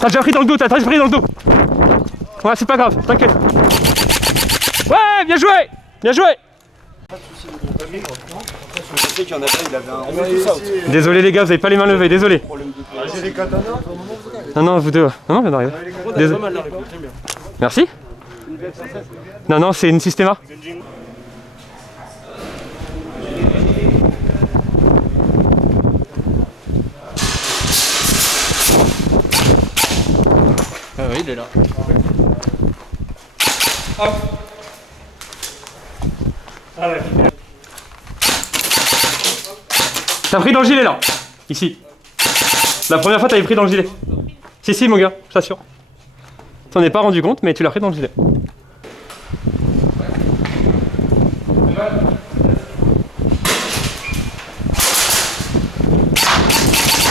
T'as déjà pris dans le dos, t'as déjà pris dans le dos. Ouais, c'est pas grave, t'inquiète. Ouais, bien joué. Bien joué. Désolé les gars, vous avez pas les mains levées, désolé. Non, non, vous deux. Non, non, bien arrivé. Désolé. Merci. Non, non, c'est une systéma. Ah oui, il est là. Hop. Ah ouais. T'as pris dans le gilet là. Ici. La première fois t'avais pris dans le gilet. Si, si mon gars, je t'assure. T'en es pas rendu compte, mais tu l'as pris dans le gilet.